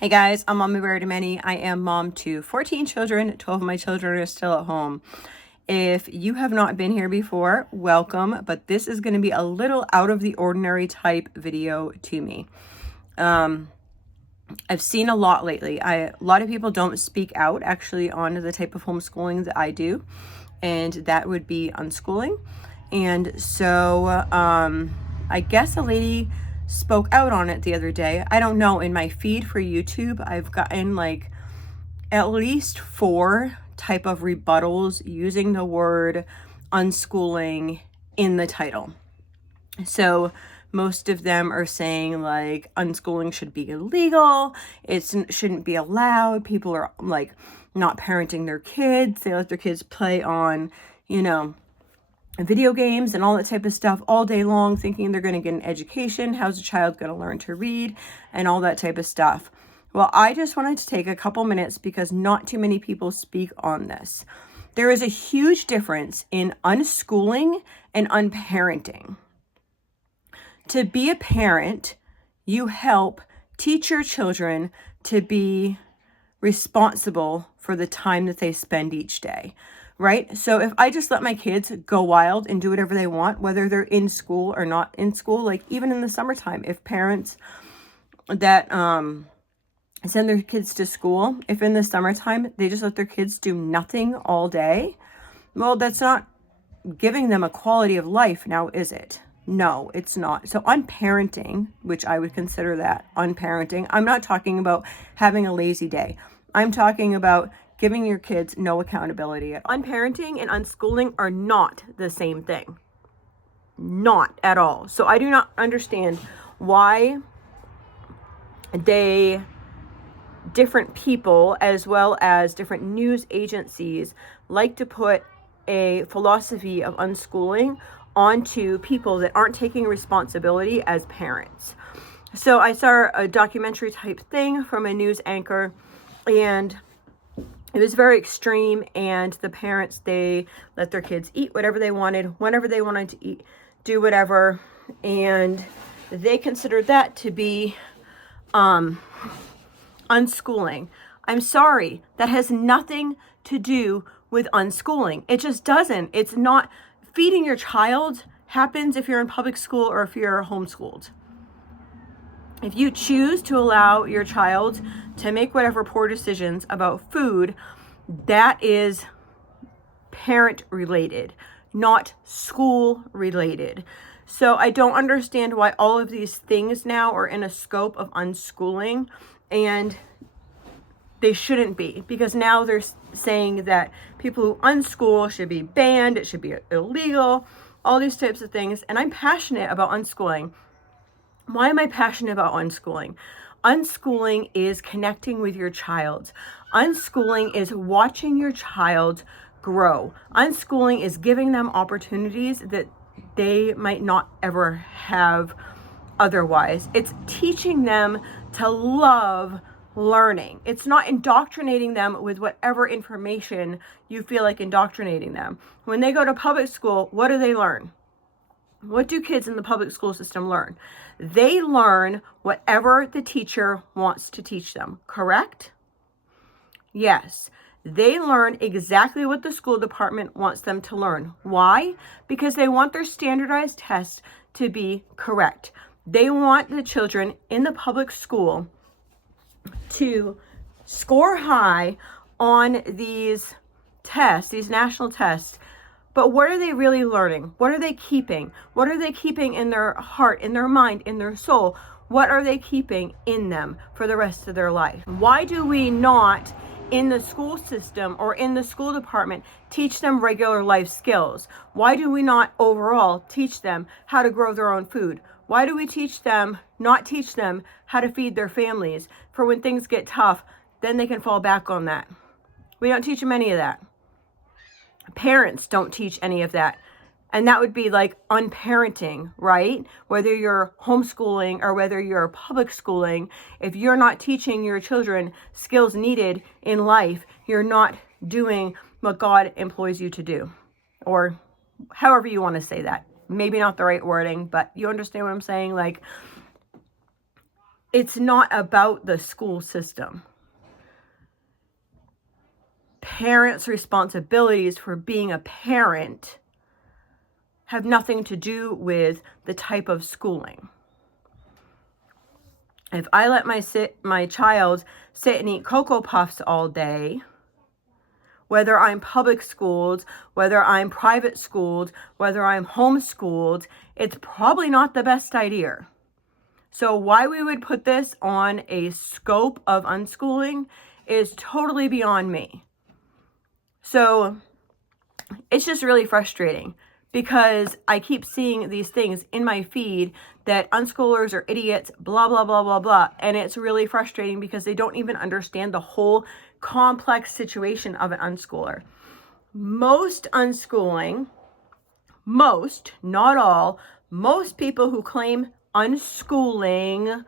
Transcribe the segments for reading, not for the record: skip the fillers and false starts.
Hey guys, I'm Mama Bear to Many. I am mom to 14 children. 12 of my children are still at home. If you have not been here before, welcome, but this is going to be a little out of the ordinary type video to me. I've seen a lot lately. A lot of people don't speak out actually on the type of homeschooling that I do, and that would be unschooling. And so I guess a lady spoke out on it the other day. I don't know, in my feed for YouTube, I've gotten like at least 4 type of rebuttals using the word unschooling in the title. So most of them are saying like unschooling should be illegal, it shouldn't be allowed, people are like not parenting their kids, they let their kids play on, video games and all that type of stuff all day long, thinking they're going to get an education. How's a child going to learn to read and all that type of stuff? Well, I just wanted to take a couple minutes because not too many people speak on this. There is a huge difference in unschooling and unparenting. To be a parent, you help teach your children to be responsible for the time that they spend each day. Right? So if I just let my kids go wild and do whatever they want, whether they're in school or not in school, like even in the summertime, if parents that send their kids to school, if in the summertime they just let their kids do nothing all day, well, that's not giving them a quality of life now, is it? No, it's not. So unparenting, which I would consider that unparenting, I'm not talking about having a lazy day. I'm talking about giving your kids no accountability. Unparenting and unschooling are not the same thing. Not at all. So I do not understand why different people as well as different news agencies like to put a philosophy of unschooling onto people that aren't taking responsibility as parents. So I saw a documentary type thing from a news anchor, and it was very extreme, and the parents, they let their kids eat whatever they wanted, whenever they wanted to eat, do whatever, and they considered that to be unschooling. I'm sorry, that has nothing to do with unschooling. It just doesn't. It's not. Feeding your child happens if you're in public school or if you're homeschooled. If you choose to allow your child to make whatever poor decisions about food, that is parent related, not school related. So I don't understand why all of these things now are in a scope of unschooling, and they shouldn't be, because now they're saying that people who unschool should be banned, it should be illegal, all these types of things. And I'm passionate about unschooling. Why am I passionate about unschooling? Unschooling is connecting with your child. Unschooling is watching your child grow. Unschooling is giving them opportunities that they might not ever have otherwise. It's teaching them to love learning. It's not indoctrinating them with whatever information you feel like indoctrinating them. When they go to public school, what do they learn? What do kids in the public school system learn? They learn whatever the teacher wants to teach them, correct? Yes. They learn exactly what the school department wants them to learn. Why? Because they want their standardized tests to be correct. They want the children in the public school to score high on these tests, these national tests. But what are they really learning? What are they keeping? What are they keeping in their heart, in their mind, in their soul? What are they keeping in them for the rest of their life? Why do we not, in the school system or in the school department, teach them regular life skills? Why do we not overall teach them how to grow their own food? Why do we not teach them how to feed their families for when things get tough, then they can fall back on that? We don't teach them any of that. Parents don't teach any of that. And that would be like unparenting, right? Whether you're homeschooling or whether you're public schooling, if you're not teaching your children skills needed in life, you're not doing what God employs you to do. Or however you want to say that. Maybe not the right wording, but you understand what I'm saying? Like, It's not about the school system. Parents' responsibilities for being a parent have nothing to do with the type of schooling. If I let my child sit and eat Cocoa Puffs all day, whether I'm public schooled, whether I'm private schooled, whether I'm homeschooled, it's probably not the best idea. So why we would put this on a scope of unschooling is totally beyond me. So it's just really frustrating because I keep seeing these things in my feed that unschoolers are idiots, blah, blah, blah, blah, blah. And it's really frustrating because they don't even understand the whole complex situation of an unschooler. Most unschooling, not all, most people who claim unschooling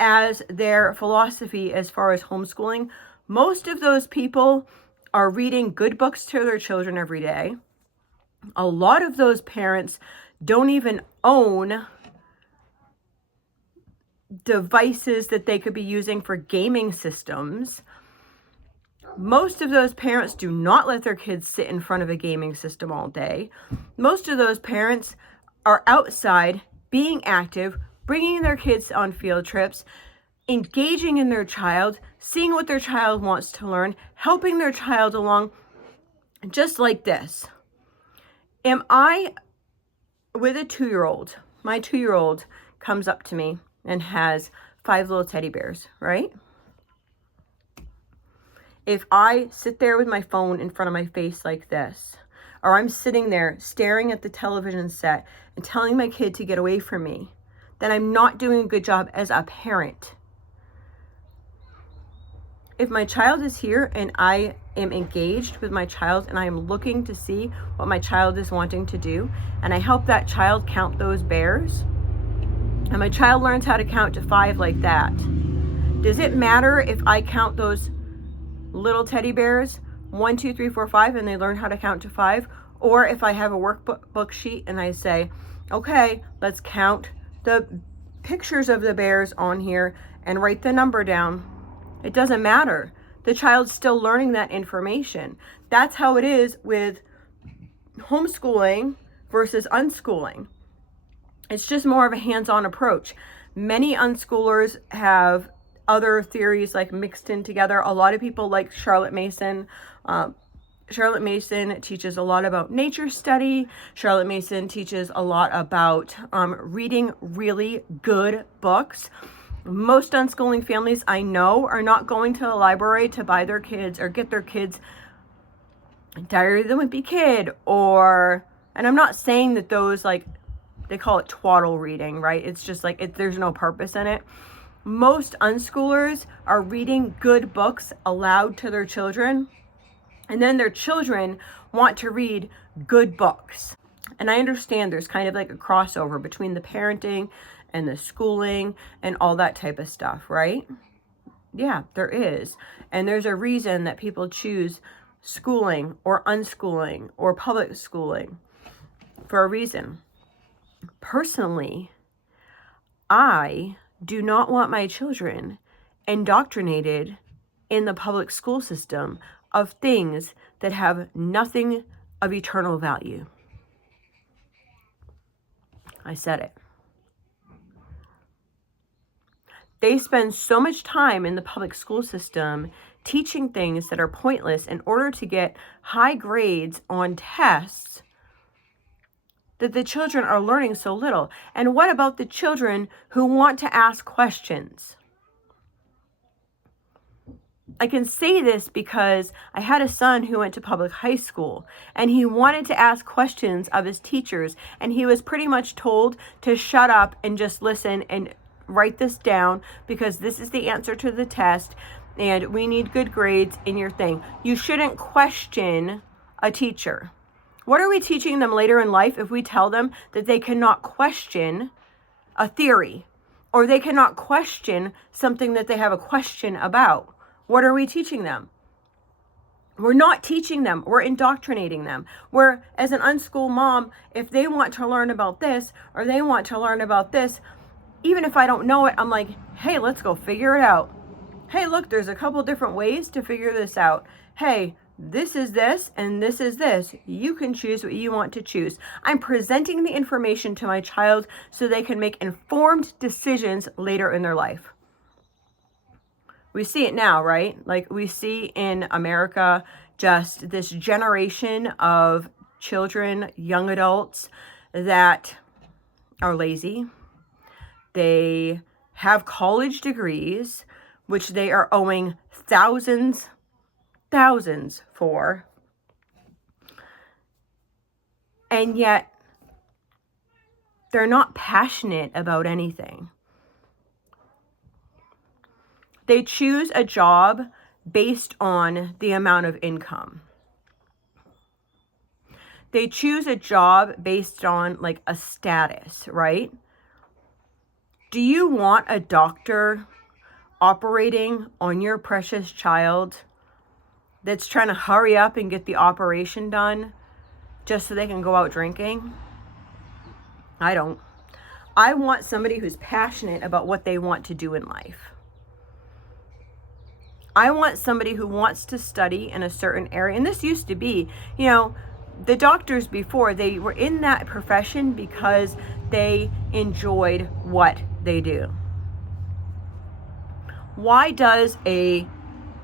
as their philosophy as far as homeschooling, most of those people are reading good books to their children every day. A lot of those parents don't even own devices that they could be using for gaming systems. Most of those parents do not let their kids sit in front of a gaming system all day. Most of those parents are outside, being active, bringing their kids on field trips, engaging in their child, seeing what their child wants to learn, helping their child along, just like this. Am I with a 2-year-old? My 2-year-old comes up to me and has 5 little teddy bears, right? If I sit there with my phone in front of my face like this, or I'm sitting there staring at the television set and telling my kid to get away from me, then I'm not doing a good job as a parent. If my child is here and I am engaged with my child and I am looking to see what my child is wanting to do, and I help that child count those bears, and my child learns how to count to 5 like that, does it matter if I count those little teddy bears 1, 2, 3, 4, 5 and they learn how to count to 5? Or if I have a workbook sheet and I say, okay, let's count the pictures of the bears on here and write the number down. It doesn't matter. The child's still learning that information. That's how it is with homeschooling versus unschooling. It's just more of a hands-on approach. Many unschoolers have other theories like mixed in together. A lot of people like Charlotte Mason. Charlotte Mason teaches a lot about nature study. Charlotte Mason teaches a lot about reading really good books. Most unschooling families I know are not going to the library to buy their kids or get their kids Diary of the Wimpy Kid, and I'm not saying that those, like, they call it twaddle reading, right? It's just like, there's no purpose in it. Most unschoolers are reading good books aloud to their children, and then their children want to read good books. And I understand there's kind of like a crossover between the parenting and the schooling and all that type of stuff, right? Yeah, there is. And there's a reason that people choose schooling or unschooling or public schooling for a reason. Personally, I do not want my children indoctrinated in the public school system of things that have nothing of eternal value. I said it. They spend so much time in the public school system teaching things that are pointless in order to get high grades on tests that the children are learning so little. And what about the children who want to ask questions? I can say this because I had a son who went to public high school and he wanted to ask questions of his teachers, and he was pretty much told to shut up and just listen and write this down because this is the answer to the test and we need good grades in your thing. You shouldn't question a teacher. What are we teaching them later in life if we tell them that they cannot question a theory or they cannot question something that they have a question about? What are we teaching them? We're not teaching them. We're indoctrinating them. Where, as an unschooled mom, if they want to learn about this or they want to learn about this, even if I don't know it, I'm like, hey, let's go figure it out. Hey, look, there's a couple different ways to figure this out. Hey, this is this and this is this. You can choose what you want to choose. I'm presenting the information to my child so they can make informed decisions later in their life. We see it now, right? Like we see in America, just this generation of children, young adults that are lazy. They have college degrees, which they are owing thousands for. And yet they're not passionate about anything. They choose a job based on the amount of income. They choose a job based on like a status, right? Do you want a doctor operating on your precious child that's trying to hurry up and get the operation done just so they can go out drinking? I don't. I want somebody who's passionate about what they want to do in life. I want somebody who wants to study in a certain area. And this used to be, you know, the doctors before, they were in that profession because they enjoyed what they do. Why does a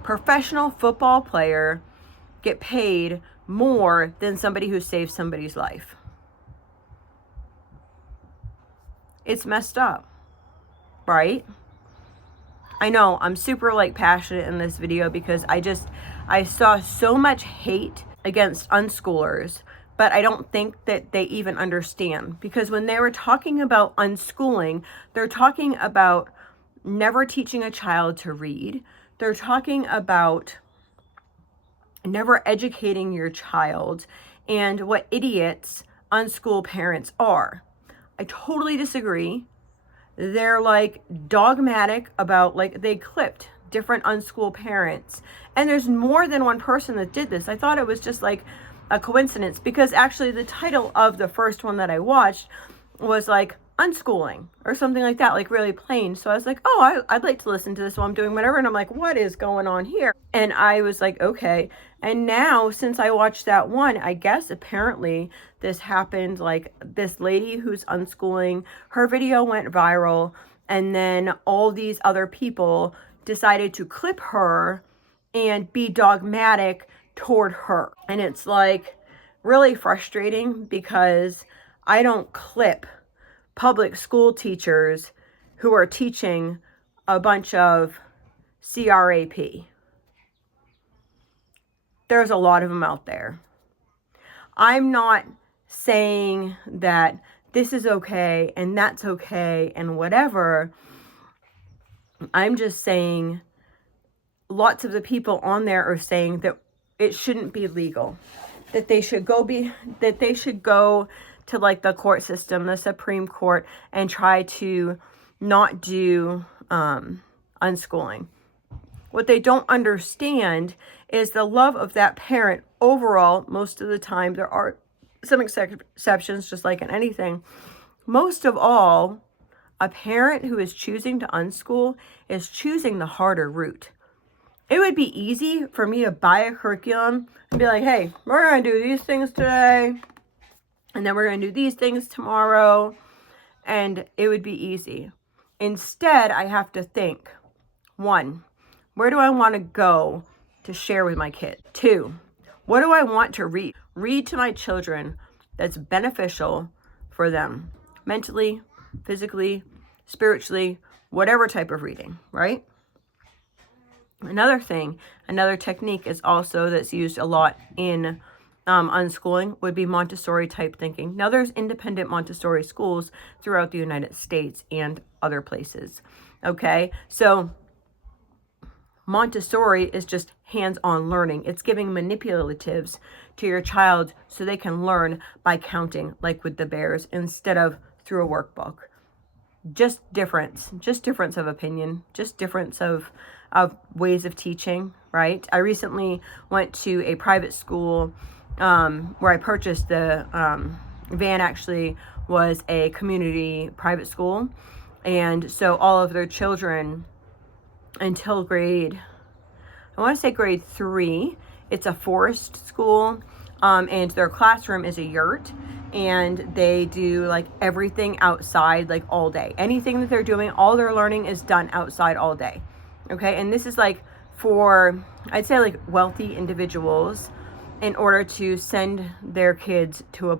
professional football player get paid more than somebody who saves somebody's life? It's messed up, right? I know I'm super like passionate in this video because I saw so much hate against unschoolers, but I don't think that they even understand, because when they were talking about unschooling, they're talking about never teaching a child to read. They're talking about never educating your child and what idiots unschool parents are. I totally disagree. They're like dogmatic about, like, they clipped different unschool parents. And there's more than one person that did this. I thought it was just like a coincidence, because actually the title of the first one that I watched was like unschooling or something like that, like really plain. So I was like, oh, I'd like to listen to this while I'm doing whatever. And I'm like, what is going on here? And I was like, okay. And now, since I watched that one, I guess apparently this happened, like this lady who's unschooling, her video went viral, and then all these other people decided to clip her and be dogmatic toward her. And it's like really frustrating, because I don't clip public school teachers who are teaching a bunch of CRAP. There's a lot of them out there. I'm not saying that this is okay and that's okay and whatever. I'm just saying lots of the people on there are saying that it shouldn't be legal, that they should go to like the court system, the Supreme Court, and try to not do unschooling. What they don't understand is the love of that parent overall. Most of the time, there are some exceptions, just like in anything. Most of all, a parent who is choosing to unschool is choosing the harder route. It would be easy for me to buy a curriculum and be like, hey, we're going to do these things today, and then we're going to do these things tomorrow, and it would be easy. Instead, I have to think, 1, where do I want to go to share with my kid? 2, what do I want to read to my children that's beneficial for them mentally, physically, spiritually, whatever type of reading, right? Another technique is also that's used a lot in unschooling would be Montessori type thinking. Now, there's independent Montessori schools throughout the United States and other places. Okay, so Montessori is just hands-on learning. It's giving manipulatives to your child so they can learn by counting, like with the bears, instead of through a workbook. Just difference of opinion, just difference of ways of teaching, right? I recently went to a private school where I purchased the van. Actually was a community private school, And so all of their children until grade 3, it's a forest school, and their classroom is a yurt, and they do like everything outside, like all day. Anything that they're doing, all their learning is done outside all day. Okay, and this is like for, I'd say, like wealthy individuals in order to send their kids to a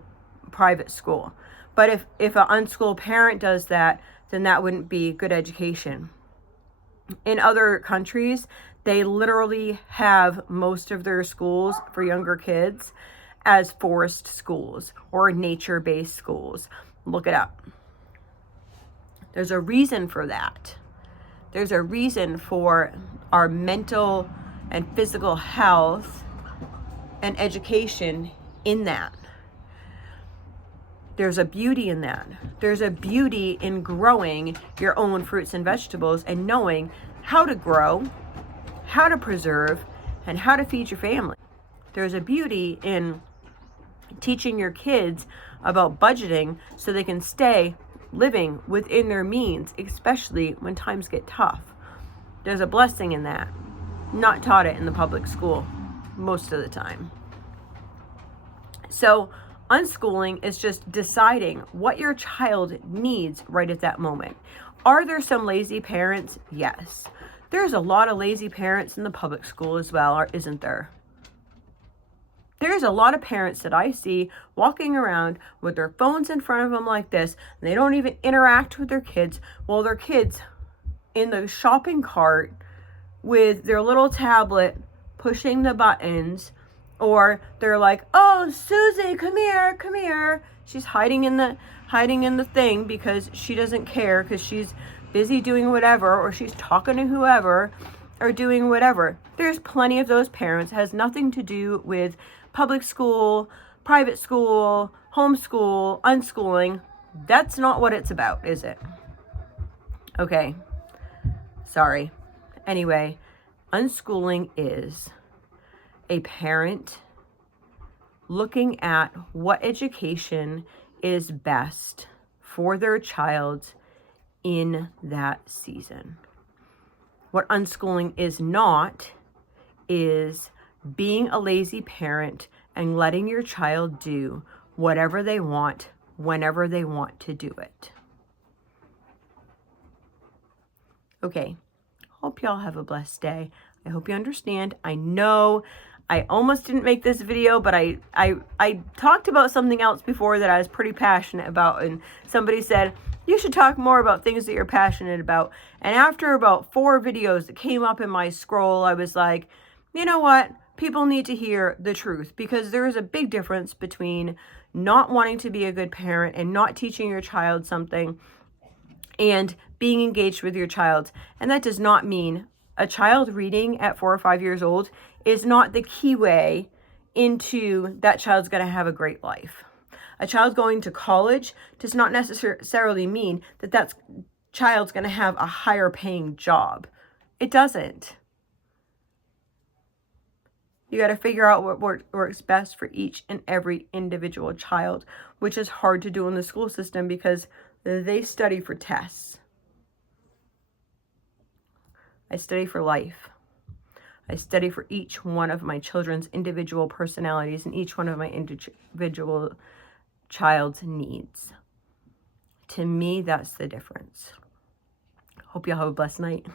private school. But if an unschooled parent does that, then that wouldn't be good education. In other countries, they literally have most of their schools for younger kids as forest schools or nature-based schools. Look it up. There's a reason for that. There's a reason for our mental and physical health and education in that. There's a beauty in that. There's a beauty in growing your own fruits and vegetables and knowing how to grow, how to preserve, and how to feed your family. There's a beauty in teaching your kids about budgeting so they can stay living within their means, especially when times get tough. There's a blessing in that. Not taught it in the public school most of the time. So unschooling is just deciding what your child needs right at that moment. Are there some lazy parents? Yes. There's a lot of lazy parents in the public school as well, isn't there? There's a lot of parents that I see walking around with their phones in front of them like this, and they don't even interact with their kids, while their kids in the shopping cart with their little tablet pushing the buttons, or they're like, "Oh, Susie, come here." She's hiding in the thing because she doesn't care, because she's busy doing whatever, or she's talking to whoever, or doing whatever. There's plenty of those parents. It has nothing to do with public school, private school, homeschool, unschooling. That's not what it's about, is it? Okay. Sorry. Anyway, unschooling is a parent looking at what education is best for their child in that season. What unschooling is not is being a lazy parent and letting your child do whatever they want, whenever they want to do it. Okay, hope y'all have a blessed day. I hope you understand. I know I almost didn't make this video, but I talked about something else before that I was pretty passionate about, and somebody said, you should talk more about things that you're passionate about. And after about 4 videos that came up in my scroll, I was like, you know what? People need to hear the truth, because there is a big difference between not wanting to be a good parent and not teaching your child something and being engaged with your child. And that does not mean a child reading at 4 or 5 years old is not the key way into that child's going to have a great life. A child going to college does not necessarily mean that that child's going to have a higher paying job. It doesn't. You got to figure out what works best for each and every individual child, which is hard to do in the school system because they study for tests. I study for life. I study for each one of my children's individual personalities and each one of my individual child's needs. To me, that's the difference. Hope y'all have a blessed night.